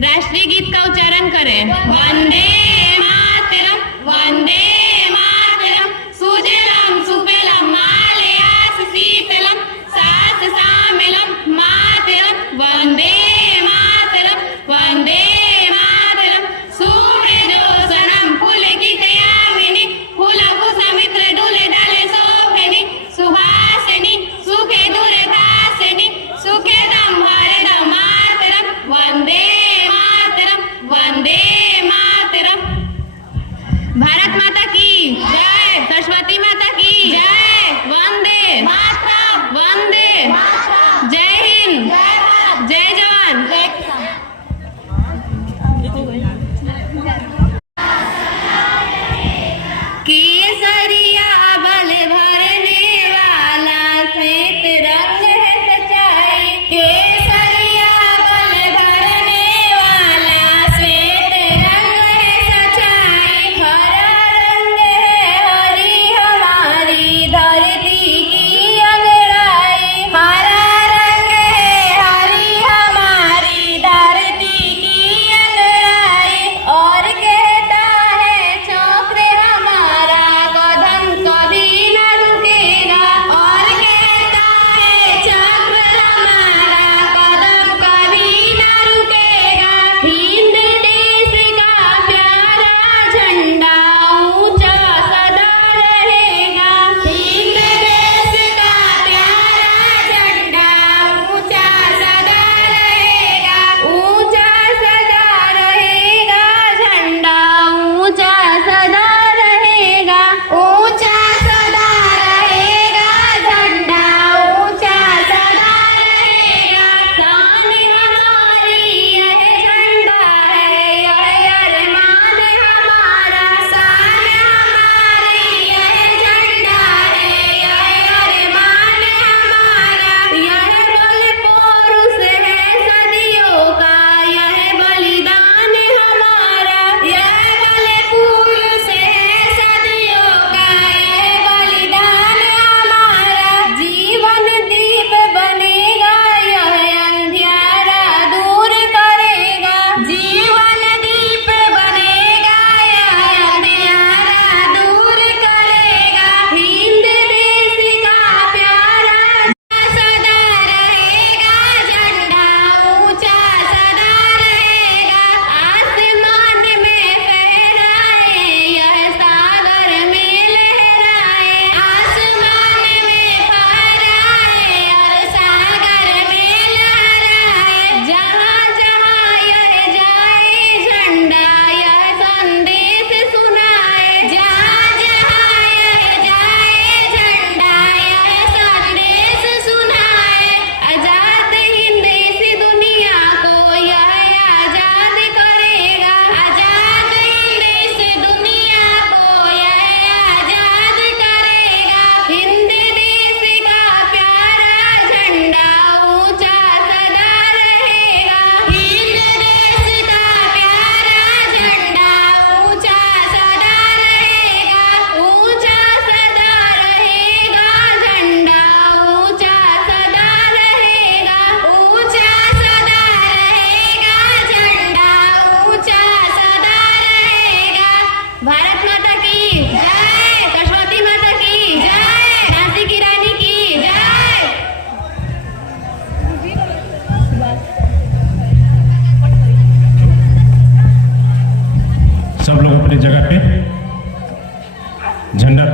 राष्ट्रीय गीत का उच्चारण करें। वंदे मातरम, वंदे मातरम, सुजलाम सुफलाम मालयास शीतलम सास सामलम मातरम, वंदे मातरम, वंदे मातरम, सुमेधोसनम पुलकितयामिनी फूलकुसुमित्र डुले डाले शोभिनी सुहासिनी सुखे दूरभासिनी सुखेदम हरदम मातरम, वंदे वंदे मातरम। भारत माता की जय, सरस्वती माता की जय, वंदे मातरम, वंदे मातरम, जय हिंद, जय जवान, जय किसान। केसरिया बल भरने वाला श्वेत रंग है सच्चाई, केसरिया बल भरने वाला श्वेत रंग है सच्चाई, हरा रंग है हरी हमारी धरती की अंगड़ाई, हरा रंग है हरी हमारी धरती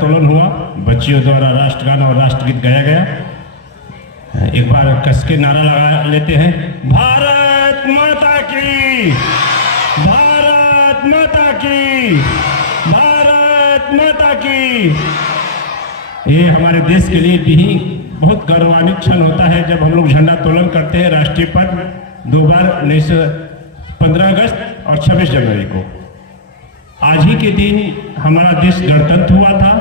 झंडोत्तोलन हुआ, बच्चियों द्वारा राष्ट्रगान और राष्ट्रगीत गाया गया। एक बार कस के नारा लगा लेते हैं, भारत माता की, भारत माता की, भारत माता की। ये हमारे देश के लिए भी बहुत गौरवान्वित क्षण होता है जब हम लोग झंडोत्तोलन करते हैं राष्ट्रीय पद 2 बार 15 अगस्त और 26 जनवरी को। आज ही के दिन हमारा देश गणतंत्र हुआ था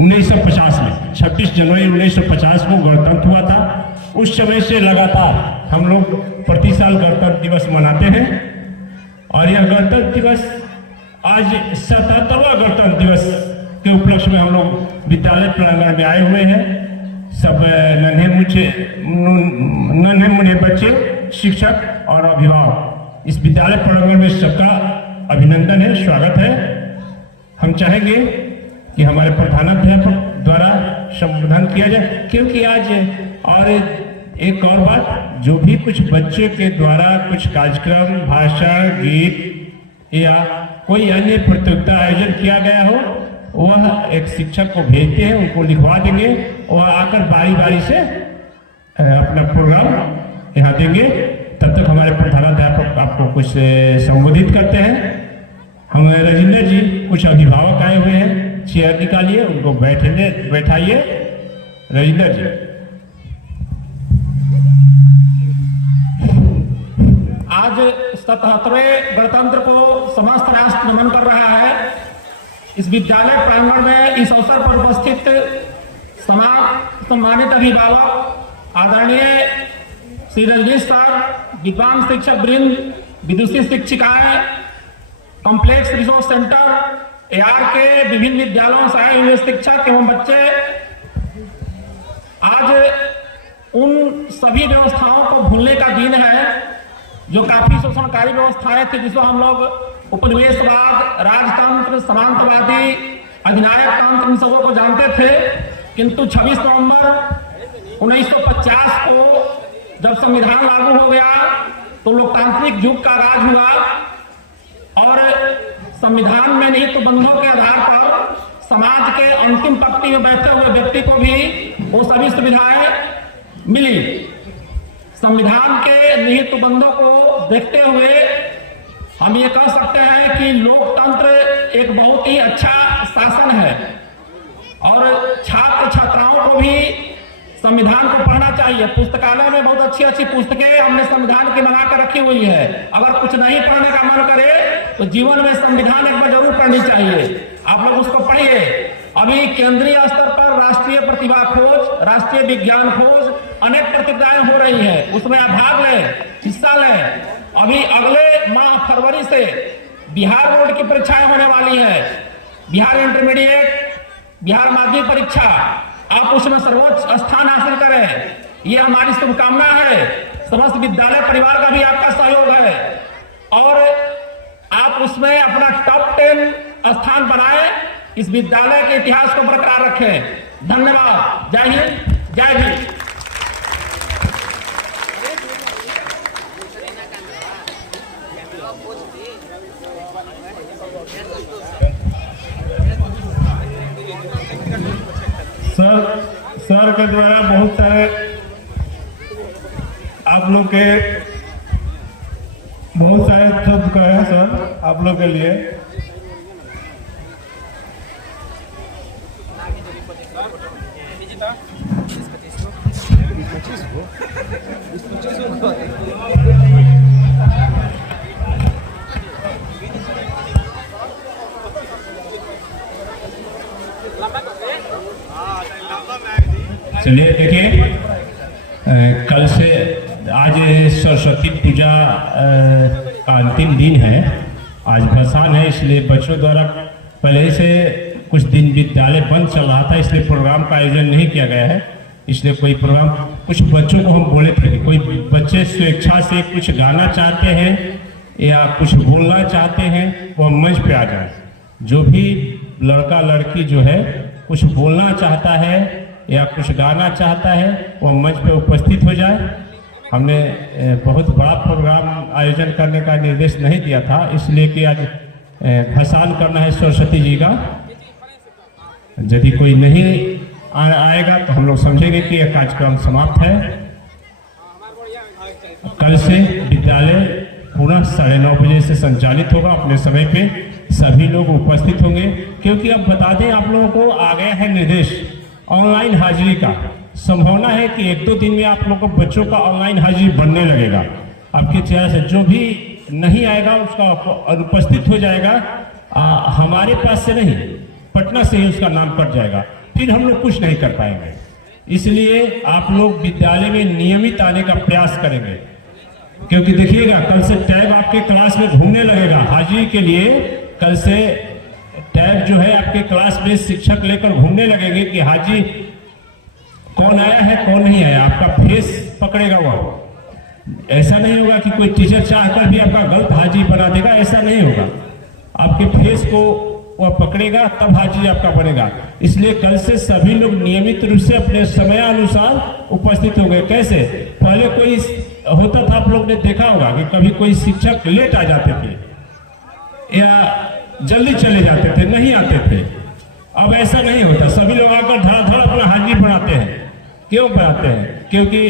1950 में, 26 जनवरी 1950 को गणतंत्र हुआ था। उस समय से लगातार हम लोग प्रति साल गणतंत्र दिवस मनाते हैं और यह गणतंत्र दिवस आज 77वां गणतंत्र दिवस के उपलक्ष्य में हम लोग विद्यालय प्रांगण में आए हुए हैं। सब नन्हे मुन्ने बच्चे, शिक्षक और अभिभावक इस विद्यालय प्रांगण में सबका अभिनंदन है, स्वागत है। हम चाहेंगे कि हमारे प्रधानाध्यापक द्वारा संबोधन किया जाए, क्योंकि आज और एक और बात, जो भी कुछ बच्चे के द्वारा कुछ कार्यक्रम, भाषण, गीत या कोई अन्य प्रतियोगिता आयोजन किया गया हो, वह एक शिक्षक को भेजते हैं, उनको लिखवा देंगे और आकर बारी बारी से अपना प्रोग्राम यहाँ देंगे। तब तक हमारे प्रधानाध्यापक आपको कुछ संबोधित करते हैं। हम राजेंद्र जी, कुछ अभिभावक आए हुए हैं, चेयर निकालिए, उनको बैठाइए। राजेंद्र जी। आज 77वें गणतंत्र को समस्त राष्ट्र नमन कर रहा है। इस विद्यालय प्रांगण में इस अवसर पर उपस्थित सम्मानित अभिभावक आदरणीय श्री रजनीश सर, विद्वान शिक्षक वृंद, विदुषी शिक्षिकाएं, कॉम्प्लेक्स रिसोर्स सेंटर AR के विभिन्न विद्यालयों से आए हुए शिक्षक एवं बच्चे, आज उन सभी व्यवस्थाओं को भूलने का दिन है जो काफी शोषणकारी व्यवस्थाएं थी, जिसको हम लोग उपनिवेशवाद, राजतंत्र, समांतवादी, अधिनायक तंत्र, इन सबों को जानते थे। किंतु 26 नवंबर 1950 को जब संविधान लागू हो गया तो लोकतांत्रिक युग का आगाज हुआ और संविधान में निहित बंधों के आधार पर समाज के अंतिम पंक्ति में बैठे हुए व्यक्ति को भी वो सभी सुविधाएं मिली। संविधान के निहित बंधों को देखते हुए हम ये कह सकते हैं कि लोकतंत्र एक बहुत ही अच्छा शासन है और छात्र छात्राओं को भी संविधान को पढ़ना चाहिए। पुस्तकालय में बहुत अच्छी अच्छी पुस्तकें हमने संविधान की बना कर रखी हुई है। अगर कुछ नहीं पढ़ने का मन करे तो जीवन में संविधान एक बार जरूर पढ़नी चाहिए। आप लोग उसको पढ़िए। अभी केंद्रीय स्तर पर राष्ट्रीय प्रतिभा खोज, राष्ट्रीय विज्ञान खोज, अनेक प्रतियोगिताएं हो रही है, उसमें आप भाग लें, हिस्सा लें। अभी अगले माह फरवरी से बिहार बोर्ड की परीक्षाएं होने वाली है, बिहार इंटरमीडिएट, बिहार माध्यमिक परीक्षा। आप उसमें सर्वोच्च स्थान हासिल करें, ये हमारी शुभकामना है। समस्त विद्यालय परिवार का भी आपका सहयोग है और आप उसमें अपना टॉप 10 स्थान बनाएं, इस विद्यालय के इतिहास को बरकरार रखें। धन्यवाद। जय हिंद, जय भीम। सर के द्वारा बहुत सारे आप लोग के बहुत सारे शब्द कहे हैं सर आप लोग के लिए। चलिए देखिए, कल से आज सरस्वती पूजा का अंतिम दिन है। आज भसान है, इसलिए बच्चों द्वारा पहले से कुछ दिन विद्यालय बंद चल रहा था, इसलिए प्रोग्राम का आयोजन नहीं किया गया है। इसलिए कोई प्रोग्राम, कुछ बच्चों को हम बोले थे कि कोई बच्चे स्वेच्छा से कुछ गाना चाहते हैं या कुछ बोलना चाहते हैं, वो मंच पे आ जाए। जो भी लड़का लड़की जो है कुछ बोलना चाहता है या कुछ गाना चाहता है, वो मंच पे उपस्थित हो जाए। हमने बहुत बड़ा प्रोग्राम आयोजन करने का निर्देश नहीं दिया था, इसलिए कि आज भसान करना है सरस्वती जी का, यदि कोई नहीं आएगा तो हम लोग समझेंगे कि यह कार्यक्रम समाप्त है। कल से विद्यालय पुनः 9:30 बजे से संचालित होगा। अपने समय पे सभी लोग उपस्थित होंगे, क्योंकि अब बता दें आप लोगों को आ गया है निर्देश ऑनलाइन हाजिरी का। संभावना है कि 1-2 दिन में आप लोगों को बच्चों का ऑनलाइन हाजिरी बनने लगेगा। आपके चेहरे से जो भी नहीं आएगा उसका अनुपस्थित हो जाएगा। हमारे पास से नहीं, पटना से ही उसका नाम कट जाएगा, फिर हम लोग कुछ नहीं कर पाएंगे। इसलिए आप लोग विद्यालय में नियमित आने का प्रयास करेंगे, क्योंकि देखिएगा कल से टैग आपके क्लास में घूमने लगेगा। हाजिरी के लिए कल से टैग जो है आपके क्लास में शिक्षक लेकर घूमने लगेंगे कि हाजी कौन आया है कौन नहीं आया, आपका फेस पकड़ेगा वो। ऐसा नहीं होगा कि कोई टीचर चाहकर भी आपका गलत हाजिरी बना देगा, ऐसा नहीं होगा। आपके फेस को वह पकड़ेगा तब हाजिरी आपका बनेगा। इसलिए कल से सभी लोग नियमित रूप से अपने समयानुसार उपस्थित होंगे। कैसे पहले कोई होता था, आप लोग ने देखा होगा कि कभी कोई शिक्षक लेट आ जाते थे या जल्दी चले जाते थे, नहीं आते थे। अब ऐसा नहीं होता, सभी लोग आकर धड़ाधड़ अपना हाजिरी बनाते हैं। क्यों बनाते हैं? क्योंकि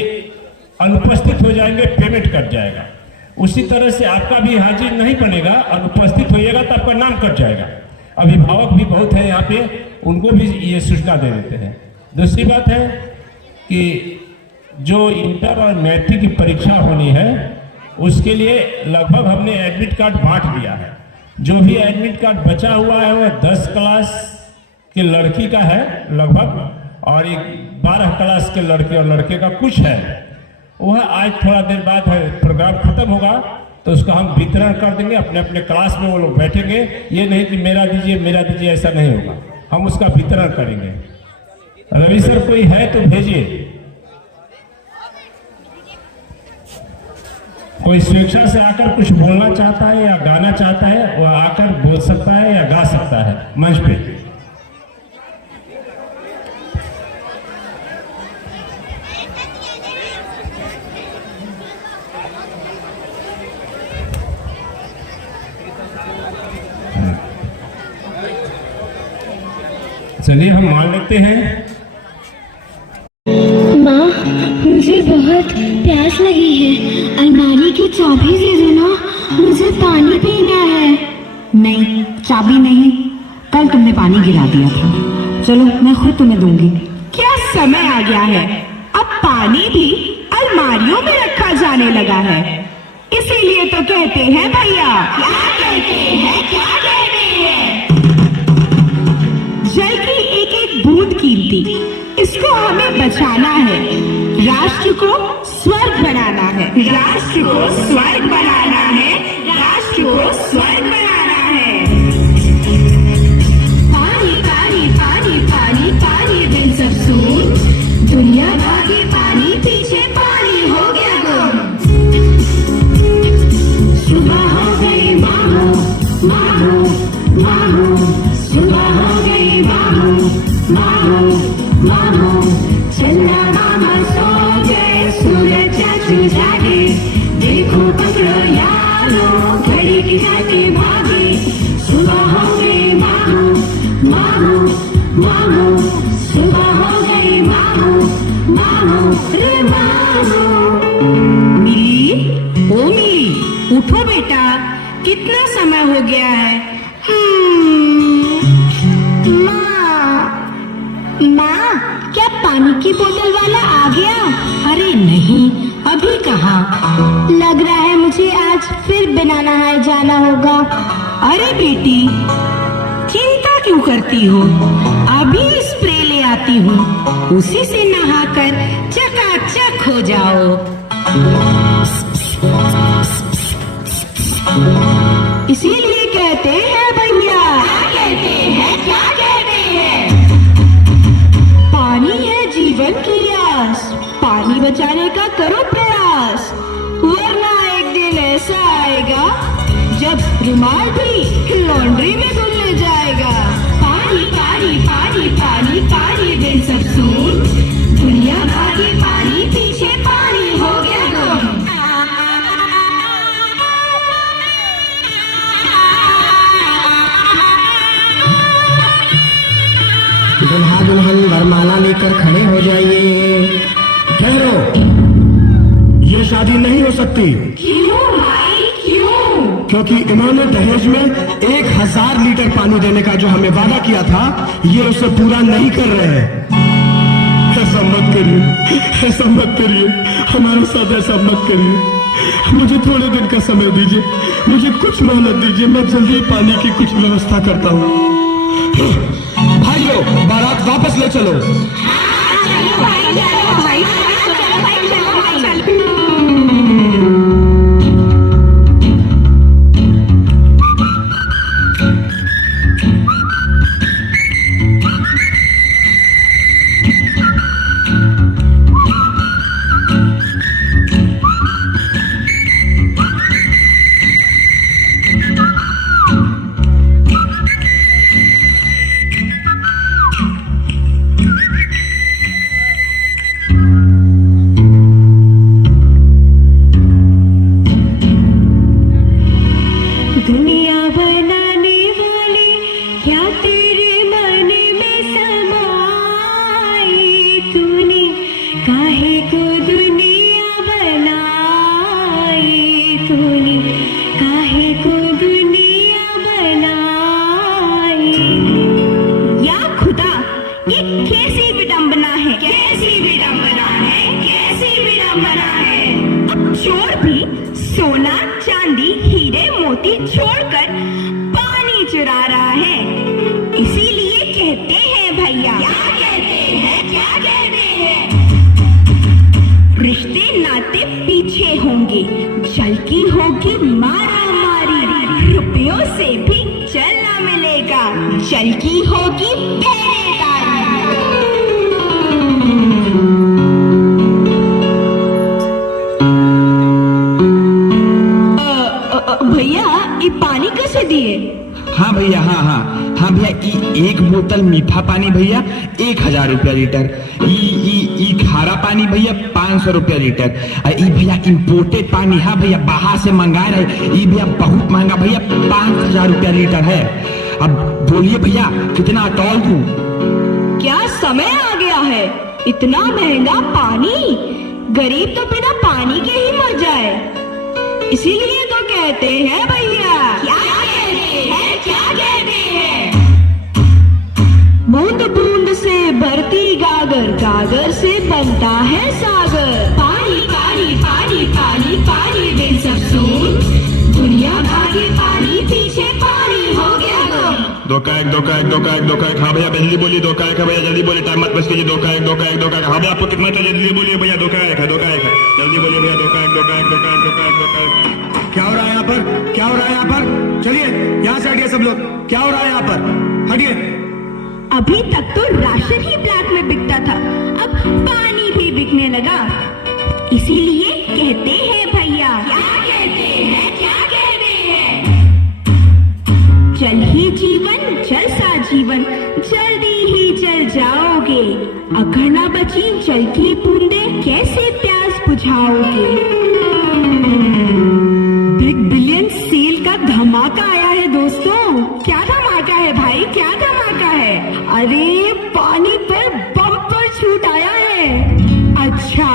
अनुपस्थित हो जाएंगे, पेमेंट कट जाएगा। उसी तरह से आपका भी हाजिर नहीं बनेगा, अनुपस्थित होइएगा तो आपका नाम कट जाएगा। अभिभावक भी बहुत है यहाँ पे, उनको भी ये सूचना दे देते हैं। दूसरी बात है कि जो इंटर और मैट्रिक की परीक्षा होनी है उसके लिए लगभग हमने एडमिट कार्ड बांट दिया है। जो भी एडमिट कार्ड बचा हुआ है वो 10 क्लास के लड़की का है लगभग, और 12 क्लास के लड़के और लड़के का कुछ है। वह आज थोड़ा देर बाद है प्रोग्राम खत्म होगा तो उसका हम वितरण कर देंगे। अपने अपने क्लास में वो लोग बैठेंगे, ये नहीं कि मेरा दीजिए, ऐसा नहीं होगा। हम उसका वितरण करेंगे। रवि सर कोई है तो भेजिए। कोई स्वेच्छा से आकर कुछ बोलना चाहता है या गाना चाहता है, वह आकर बोल सकता है या गा सकता है मंच पे। चलिए हम मान लेते हैं। माँ, मुझे बहुत प्यास लगी है, अलमारी की चाबी दे देना, मुझे पानी पीना है। नहीं, चाबी नहीं, कल तुमने पानी गिरा दिया था। चलो मैं खुद तुम्हें दूंगी। क्या समय आ गया है, अब पानी भी अलमारियों में रखा जाने लगा है। इसीलिए तो कहते हैं भैया, क्या कहते हैं, क्या कहते हैं, जल की एक एक बूंद कीमती, इसको हमें बचाना है। राष्ट्र को स्वर्ग बनाना है, राष्ट्र को स्वर्ग बनाना है, राष्ट्र को स्वर्ग बनाना है। पानी पानी पानी पानी पानी बिन सब सून, दुनिया भागी पानी पीछे, पानी हो गया गुम। सुबह हो गई माहो माहो माहो, सुबह हो गई माहो माहो माहो, चंदा मामा सो गए, सूरज चाचू जागे, देखो पकड़ो यारो, घड़ी की जाके भागे। सुबह हो गई माहो माहो माहो, सुबह हो गई माहो माहो रे माहो। मिली, ओ मिली, उठो बेटा, कितना समय हो गया है। माँ, क्या पानी की बोतल वाला आ गया? अरे नहीं, अभी कहाँ। लग रहा है मुझे आज फिर बिना नहाए जाना होगा। अरे बेटी, चिंता क्यों करती हो, अभी स्प्रे ले आती हूँ, उसी से नहाकर चकाचक हो जाओ। इसीलिए कहते हैं भैया, क्या कहते हैं, क्या कहते हैं, पानी है जीवन की आस, पानी बचाने का करो प्रयास, वरना एक दिन ऐसा आएगा जब रुमाल भी लॉन्ड्री में धुलने जाएगा। पानी पानी पानी पानी पानी बिन सब सून, दुनिया भागी पानी पीछे, पानी हो गया गुम। आकर खड़े हो जाइए। ठहरो, ये शादी नहीं हो सकती। क्यों भाई क्यों? क्योंकि इन्होंने दहेज में 1000 लीटर पानी देने का जो हमें वादा किया था, ये उसे पूरा नहीं कर रहे हैं। ऐसा मत करिए, ऐसा मत करिए, हमारे साथ ऐसा मत करिए। मुझे थोड़े दिन का समय दीजिए, मुझे कुछ मोहलत दीजिए, मैं जल्दी पानी की कुछ व्यवस्था करता हूँ। भाइयों, बारात वापस ले चलो। दुनिया बनाने वाले क्या तेरे मन में समाई, तूने काहे को दुनिया बनाई, तूने काहे को दुनिया बनाई। या खुदा, ये कैसी विडंबना है, कैसी विडंबना है, कैसी विडंबना है। अब चोर भी सोना चांदी हीरे मोती छोड़कर पानी चुरा रहा है। इसीलिए कहते हैं भैया, क्या कहते हैं, क्या कहते हैं, रिश्ते नाते पीछे होंगे, जल की होगी मारा मारी, रुपयों से भी जल ना मिलेगा, जल की होगी पहरेदारी। भैया, ये पानी कैसे दिए? हाँ भैया, हाँ भैया, एक बोतल मीठा पानी भैया 1000 रुपया लीटर, ई खारा पानी भैया 500 रुपया लीटर, ई भैया इम्पोर्टेड पानी, हाँ भैया बाहर से मंगा रहे, ई भैया बहुत महंगा भैया 5000 रुपया लीटर है। अब बोलिए भैया कितना तौल दूं? क्या समय आ गया है, इतना महंगा पानी, गरीब तो बिना पानी के ही मर जाए। इसीलिए तो कहते हैं भैया, क्या कहते हैं, क्या कहते हैं, बूंद बूंद से भरती गागर, गागर से बनता है सागर। पानी पानी पानी पानी पानी बिन सब सून, दुनिया भागी पानी पीछे पानी हो गया गुम। दो का एक, हाँ भैया जल्दी बोलिए, दो का एक है भैया, जल्दी बोलिए, टाइम मत वेस्ट कीजिए। दो का एक, हाँ भैया आपको कितना चाहिए, जल्दी बोलिए भैया, दो का एक है, जल्दी बोलिए भैया, दो का एक। क्या हो रहा है यहाँ पर, क्या हो रहा है यहाँ पर? चलिए यहाँ से हटिए सब लोग, क्या हो रहा है यहाँ पर, हटिए। अभी तक तो राशन ही ब्लैक में बिकता था, अब पानी भी बिकने लगा। इसीलिए कहते हैं भैया, क्या कहते हैं, क्या कहते हैं, जल ही जीवन, जल सा जीवन, जल्दी ही जल जाओगे। अगर ना बची जल की बूंदे, कैसे प्यास बुझाओगे। बिग बिलियन सेल का धमाका आया है दोस्तों। क्या धमाका है भाई, क्या धमाका है? अरे पानी पर बम्पर छूट आया है। अच्छा,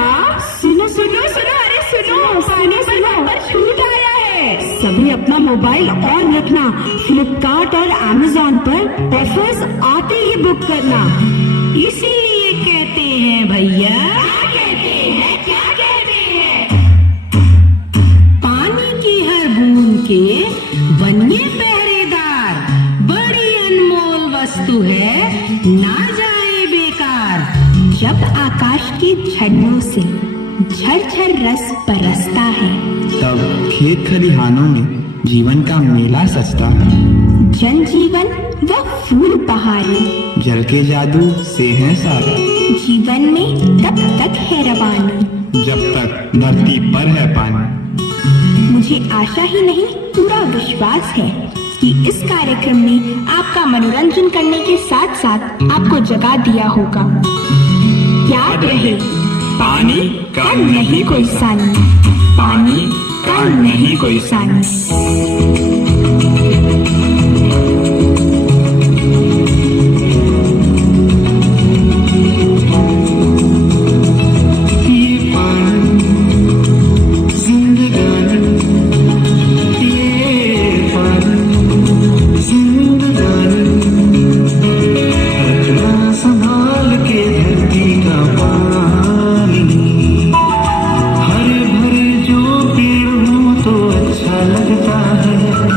सुनो सुनो सुनो, अरे सुनो, पानी पर बम्पर छूट आया है। सभी अपना मोबाइल ऑन रखना, फ्लिपकार्ट और अमेज़न पर ऑफर्स आते ही बुक करना। इसीलिए कहते हैं भैया, क्या कहते हैं, क्या कहते हैं, पानी की हर बूंद के बनिए पहरेदार, बड़ी अनमोल वस्तु है, ना जाए बेकार। जब आकाश की झड़नों से झरझर रस बरसता है, तब खेत खलिहानों में जीवन का मेला सजता है। जन जीवन व फूल बहारे, जल के जादू से है सारा, जीवन में तब तक है रवानी, जब तक धरती पर है पानी। मुझे आशा ही नहीं, पूरा विश्वास है कि इस कार्यक्रम ने आपका मनोरंजन करने के साथ साथ आपको जगा दिया होगा। याद रहे, पानी का नहीं कोई सानी, पानी का नहीं कोई सानी। चाहे